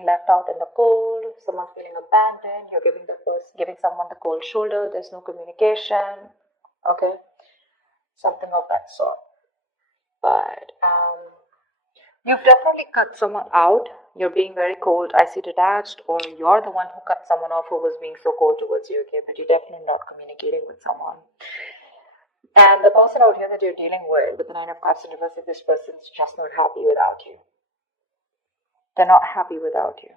left out in the cold, someone's feeling abandoned, you're giving someone the cold shoulder, there's no communication, okay, something of that sort. But you've definitely cut someone out. You're being very cold, icy detached, or you're the one who cut someone off who was being so cold towards you, okay? But you're definitely not communicating with someone. And the person out here that you're dealing with the Nine of Cups in reverse, this person's just not happy without you. They're not happy without you.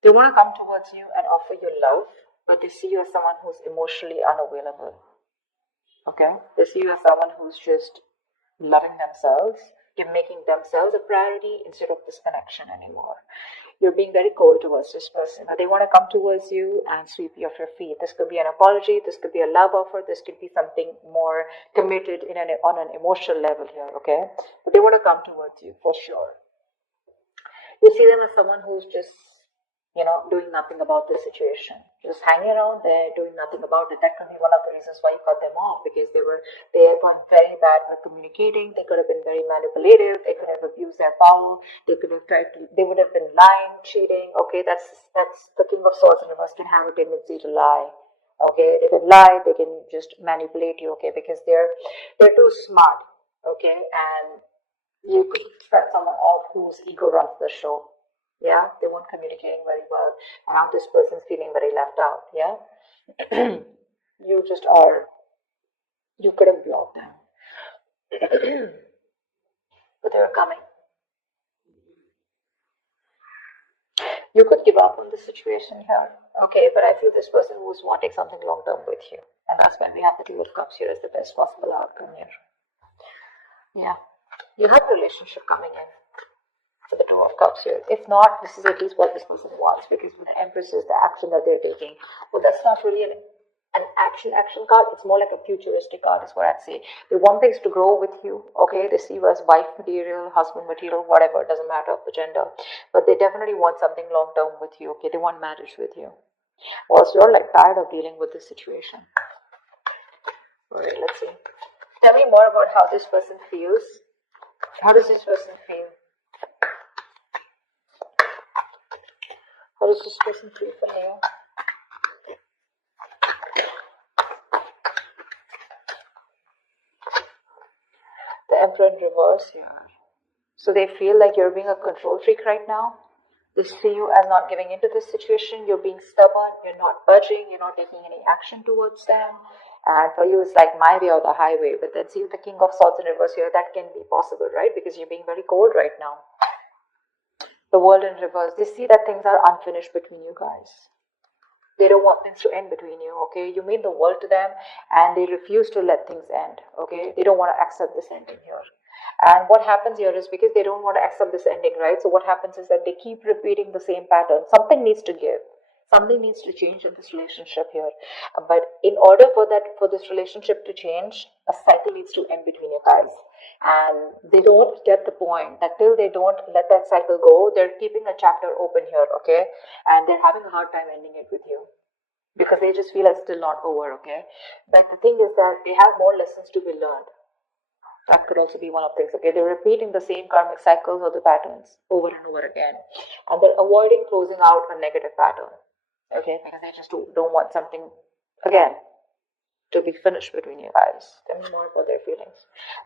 They want to come towards you and offer you love, but they see you as someone who's emotionally unavailable. Okay? They see you as someone who's just loving themselves. You're making themselves a priority instead of this connection anymore. You're being very cold towards this person. But they want to come towards you and sweep you off your feet. This could be an apology. This could be a love offer. This could be something more committed on an emotional level here, okay? But they want to come towards you for sure. You see them as someone who's just doing nothing about the situation, just hanging around there, doing nothing about it. That could be one of the reasons why you cut them off, because they have gone very bad at communicating. They could have been very manipulative. They could have abused their power. They would have been lying, cheating. Okay, that's the King of Swords in reverse can have a tendency to lie. Okay, they can lie. They can just manipulate you. Okay, because they're too smart. Okay, and you could cut someone off whose ego runs the show. Yeah, they weren't communicating very well, and now this person's feeling very left out. Yeah, you just are. You could have blocked them, but they were coming. You could give up on the situation here, okay? But I feel this person was wanting something long term with you, and that's when we have the Two of Cups here as the best possible outcome here. Yeah, you have a relationship coming in. For the Two of Cups here. If not, this is at least what this person wants, because with the Empress is the action that they're taking. Well, that's not really an action card. It's more like a futuristic card is what I'd say. They want things to grow with you, okay? They see you as wife material, husband material, whatever. It doesn't matter of the gender. But they definitely want something long term with you, okay? They want marriage with you. Whilst you're like tired of dealing with this situation. Alright, let's see. Tell me more about how this person feels. How does this person feel? How does this person feel for you? The Emperor in reverse here. So they feel like you're being a control freak right now. They see you as not giving into this situation. You're being stubborn. You're not budging. You're not taking any action towards them. And for you, it's like my way or the highway. But then see the King of Swords in reverse here. That can be possible, right? Because you're being very cold right now. The World in reverse. They see that things are unfinished between you guys. They don't want things to end between you, okay? You mean the world to them, and they refuse to let things end, okay? They don't want to accept this ending here. And what happens here is because they don't want to accept this ending, right? So what happens is that they keep repeating the same pattern. Something needs to give. Something needs to change in this relationship here. But in order for this relationship to change, a cycle needs to end between you guys. And they don't get the point that till they don't let that cycle go, they're keeping a chapter open here, okay? And they're having a hard time ending it with you, because they just feel it's still not over, okay? But the thing is that they have more lessons to be learned. That could also be one of the things, okay? They're repeating the same karmic cycles or the patterns over and over again. And they're avoiding closing out a negative pattern, okay? Because they just don't want something, again, to be finished between you guys. Tell me more about their feelings.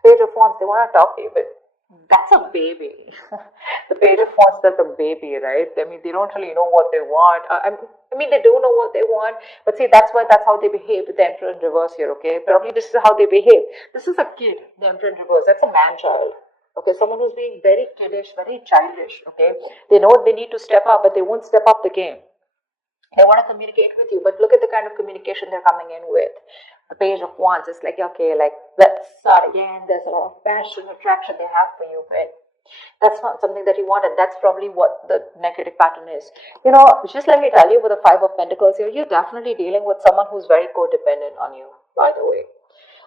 Page of Wands, they want to talk to you, but that's a baby. The Page of Wands, that's a baby, right? I mean, they don't really know what they want. I mean, they do know what they want, but see, that's how they behave with the Emperor in reverse here, okay? Probably this is how they behave. This is a kid, the Emperor in reverse. That's a man-child. Okay, someone who's being very kiddish, very childish, okay? They know they need to step up, but they won't step up the game. They want to communicate with you, but look at the kind of communication they're coming in with. The Page of Wands, it's like, okay, like, let's start again. There's a lot of passion, attraction they have for you, but that's not something that you want, and that's probably what the negative pattern is. Just let me tell you, with the Five of Pentacles here, you're definitely dealing with someone who's very codependent on you, by the way.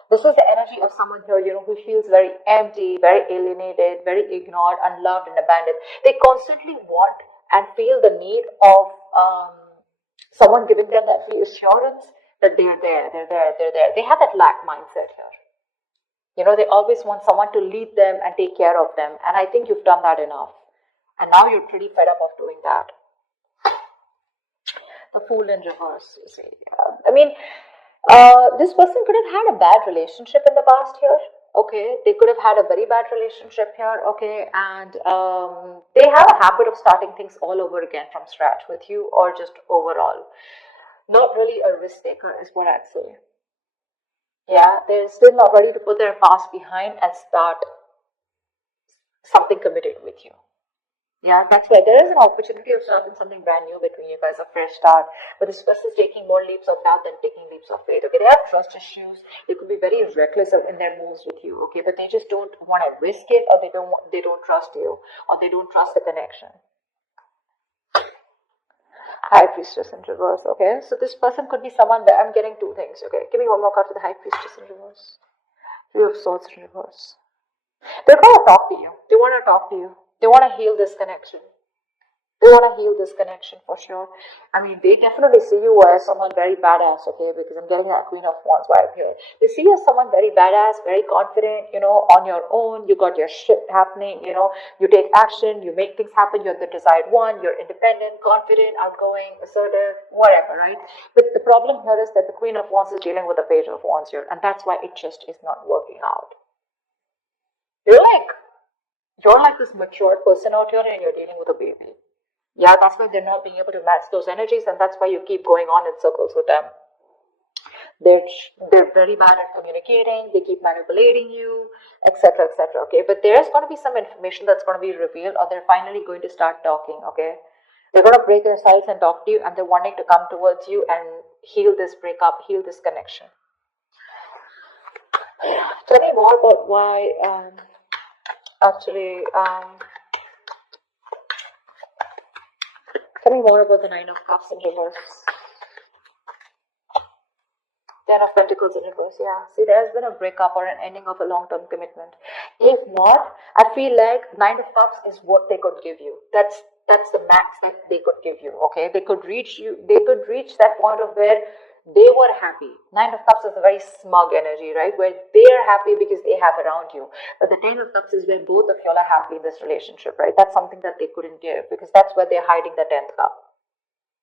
This is the energy of someone here, who feels very empty, very alienated, very ignored, unloved, and abandoned. They constantly want and feel the need of someone giving them that reassurance that they're there. They have that lack mindset here. They always want someone to lead them and take care of them. And I think you've done that enough. And now you're pretty fed up of doing that. The Fool in reverse, you see. I mean, this person could have had a bad relationship in the past here. Okay, they could have had a very bad relationship here. Okay, and they have a habit of starting things all over again from scratch with you, or just overall. Not really a risk taker, is what I'd say. Yeah, they're still not ready to put their past behind and start something committed with you. Yeah, that's why there is an opportunity of starting something brand new between you guys, a fresh start. But this person is taking more leaps of doubt than taking leaps of faith. Okay, they have trust issues. They could be very reckless in their moves with you. Okay, but they just don't want to risk it, or they don't trust you, or they don't trust the connection. High Priestess in reverse. Okay, so this person could be someone that I'm getting two things. Okay, give me one more card for the High Priestess in reverse. Three of Swords in reverse. They're going to talk to you. They want to talk to you. They want to heal this connection. They want to heal this connection for sure. I mean, they definitely see you as someone very badass, okay? Because I'm getting that Queen of Wands vibe here. They see you as someone very badass, very confident, on your own. You got your shit happening, you take action, you make things happen. You're the desired one. You're independent, confident, outgoing, assertive, whatever, right? But the problem here is that the Queen of Wands is dealing with the Page of Wands here, and that's why it just is not working out. You're like this mature person out here, and you're dealing with a baby. Yeah, that's why they're not being able to match those energies, and that's why you keep going on in circles with them. They're very bad at communicating. They keep manipulating you, etc., etc. Okay, but there's going to be some information that's going to be revealed, or they're finally going to start talking. Okay, they're going to break their silence and talk to you, and they're wanting to come towards you and heal this breakup, heal this connection. Tell me more about why. Actually, tell me more about the Nine of Cups in reverse. Ten of Pentacles in reverse, yeah. See, there's been a breakup or an ending of a long-term commitment. If not, I feel like Nine of Cups is what they could give you. That's the max that they could give you, okay? They could reach that point of where they were happy. Nine of Cups is a very smug energy, right? Where they are happy because they have around you. But the Ten of Cups is where both of y'all are happy in this relationship, right? That's something that they couldn't give, because that's where they're hiding the 10th cup.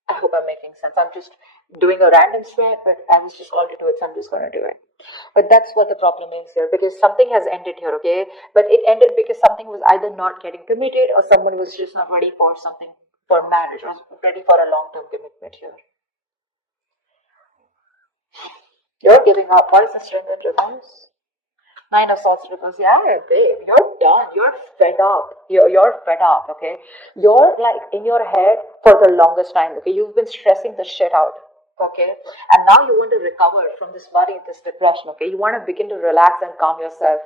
I hope I'm making sense. I'm just doing a random spread, but I was just called to do it, so I'm just going to do it. But that's what the problem is here, because something has ended here, okay? But it ended because something was either not getting committed, or someone was just not ready for something, for marriage, or ready for a long-term commitment here. You're giving up. What is the strength and reverse? Nine of Swords reverse. Yeah, babe, you're done. You're fed up. You're fed up, okay? You're like in your head for the longest time, okay? You've been stressing the shit out, okay? And now you want to recover from this worry, this depression, okay? You want to begin to relax and calm yourself,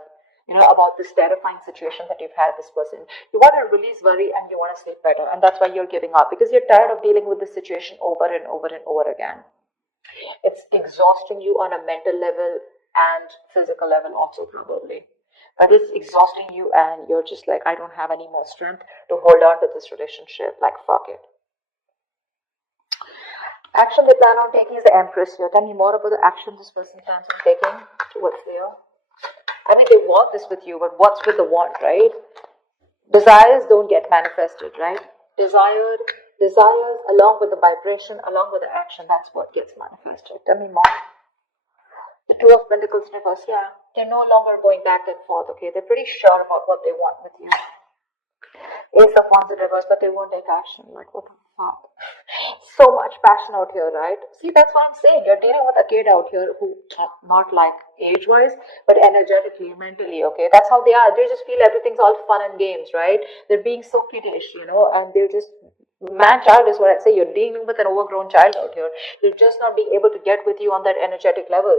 about this terrifying situation that you've had this person. You want to release worry and you want to sleep better. And that's why you're giving up, because you're tired of dealing with this situation over and over and over again. It's exhausting you on a mental level and physical level also, probably. But it's exhausting you, and you're just like, I don't have any more strength to hold on to this relationship. Like, fuck it. Action they plan on taking is the Empress here. Tell me more about the action this person plans on taking towards Leo. I mean, they want this with you, but what's with the want, right? Desires don't get manifested, right? Desires along with the vibration, along with the action, that's what gets manifested. Tell me more. The Two of Pentacles reverse, yeah. They're no longer going back and forth, okay? They're pretty sure about what they want with you. Ace of Wands in reverse, but they won't take action. Like, what the fuck? So much passion out here, right? See, that's what I'm saying. You're dealing with a kid out here who, not like age-wise, but energetically, mentally, okay? That's how they are. They just feel everything's all fun and games, right? They're being so kiddish, and they're just, man-child is what I'd say. You're dealing with an overgrown child out here. They're just not being able to get with you on that energetic level.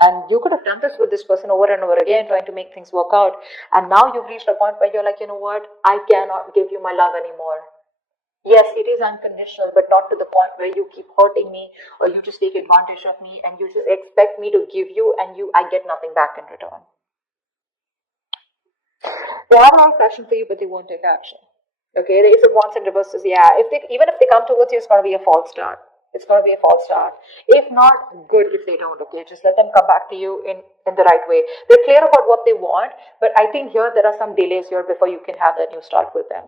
And you could have done this with this person over and over again, trying to make things work out. And now you've reached a point where you're like, you know what? I cannot give you my love anymore. Yes, it is unconditional, but not to the point where you keep hurting me, or you just take advantage of me and you just expect me to give you, and I get nothing back in return. They have a lot of passion for you, but they won't take action. Okay, the Ace of Wands in reverse is, yeah, even if they come towards you, it's going to be a false start. It's going to be a false start. If not, good if they don't, okay? Just let them come back to you in the right way. They're clear about what they want, but I think here there are some delays here before you can have that new start with them.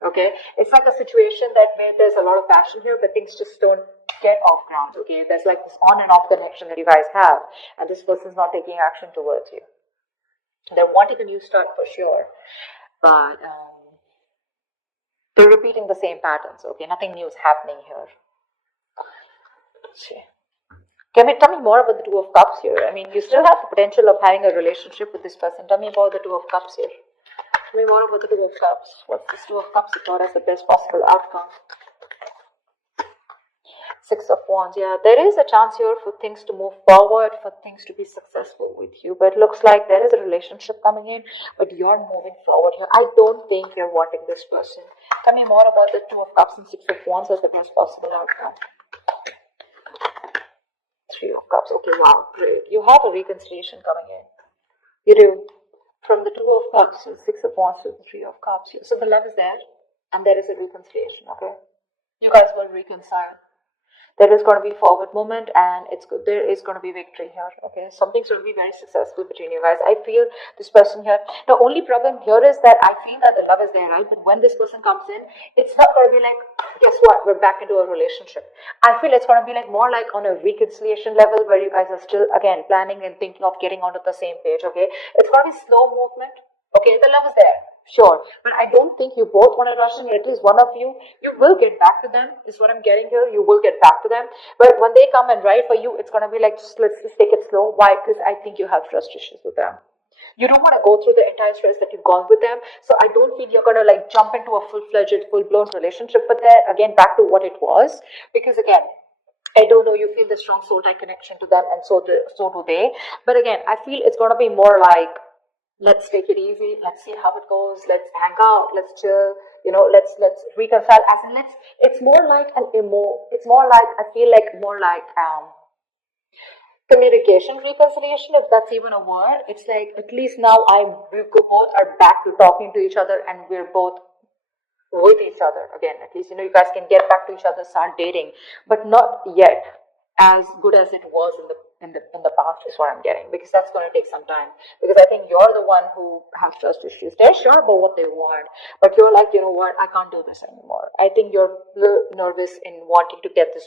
Okay, it's like a situation that where there's a lot of passion here, but things just don't get off ground. Okay, there's like this on and off connection that you guys have, and this person's not taking action towards you. They're wanting a new start for sure, but they're repeating the same patterns. Okay, nothing new is happening here. Let's see. Tell me more about the Two of Cups here. I mean, you still have the potential of having a relationship with this person. Tell me about the Two of Cups here. Tell me more about the Two of Cups. What's this Two of Cups about as the best possible outcome? Six of Wands. Yeah, there is a chance here for things to move forward, for things to be successful with you. But it looks like there is a relationship coming in, but you're moving forward here. I don't think you're wanting this person. Tell me more about the Two of Cups and Six of Wands as the best possible outcome. Three of Cups. Okay, wow, great. You have a reconciliation coming in. You do. From the Two of Cups to the Six of Wands to the Three of Cups. So the love is there, and there is a reconciliation. Okay, you guys will reconcile. There is going to be forward movement, and there is going to be victory here. Okay, something's going to be very successful between you guys. I feel this person here. The only problem here is that I feel that the love is there, right? But when this person comes in, it's not going to be like, guess what? We're back into a relationship. I feel it's going to be like more like on a reconciliation level where you guys are still again planning and thinking of getting onto the same page. Okay, it's going to be slow movement. Okay, the love is there. Sure, but I don't think you both want to rush in. At least one of you will get back to them, is what I'm getting here. You will get back to them. But when they come and write for you, it's going to be like, let's just take it slow. Why? Because I think you have trust issues with them. You don't want to go through the entire stress that you've gone with them. So I don't feel you're going to like jump into a full-fledged, full-blown relationship. But then again, back to what it was. Because again, I don't know, you feel the strong soul tie connection to them, and so do they. But again, I feel it's going to be more like, let's take it easy, let's see how it goes, let's hang out, let's chill, let's reconcile. As in, it's more like it's more like, I feel like more like communication reconciliation, if that's even a word. It's like, at least now we both are back to talking to each other, and we're both with each other again. At least you guys can get back to each other, start dating, but not yet as good as it was in the past, is what I'm getting, because that's going to take some time. Because I think you're the one who has trust issues. They're sure about what they want, but you're like, you know what, I can't do this anymore. I think you're a little nervous in wanting to get this